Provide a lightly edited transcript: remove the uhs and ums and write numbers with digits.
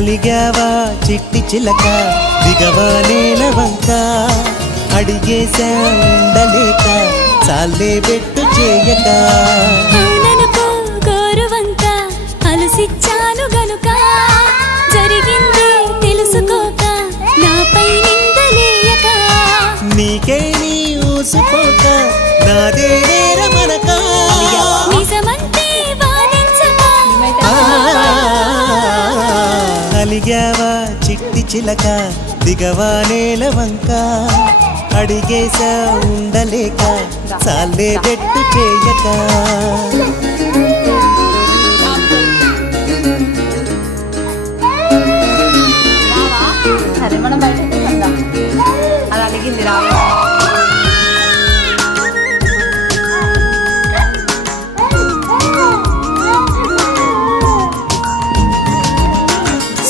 అలిగావా చిట్టి చిలక దిగవా నేల వంక అడిగేశా ఉండలేక చాలే బెట్టు చేయక అవుననుకో గోరువంక అలసిచ్చాను గనుక జరిగింది తెలుసుకోక నాపై నిందలేయక నీకే నీ ఊసుకోక నాదే నేరమనక నిజమంటే వాదించక అలిగావా చిట్టి చిలక దిగవా నేల వంక అడిగేశా ఉండలేక చాలే బెట్టు చేయక సరే మనం బయట